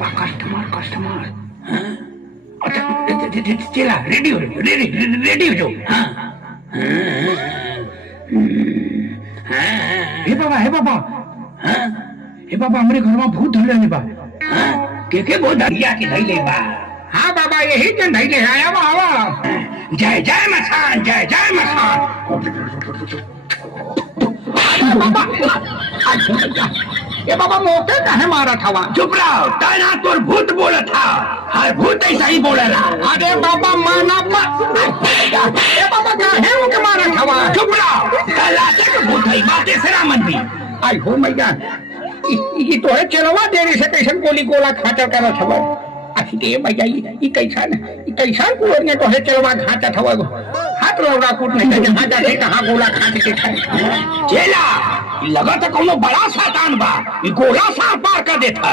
बाबा कस्टमर अच्छा चला रेडी हो जाओ हे बाबा हमरे घर में भूत धरले बा के भूत धरिया के धइले बा हाँ बाबा यही जन धइले आया आवा जय जय मसान ये बाबा मोटे काहे मारा था चुप रहो तना तोर भूत बोला था हर भूत ऐसा ही बोलेला अरे बाबा माना ये बाबा काहे उनके मारा था चुप रहो कलाते के भूत है बातें सरा मन भी आई हो मैया ये तो है चलवा देने से कैसे गोली गोला खाचा करा था आखिर भैया ये कैसा कुरिया तो है चलवा खाचा था हाथ लौड़ा कूट नहीं जहाँ जाके कहाँ गोला खाते के खाए चेला लगा तो कोनो बड़ा शैतान बा गोला सार पार कर देता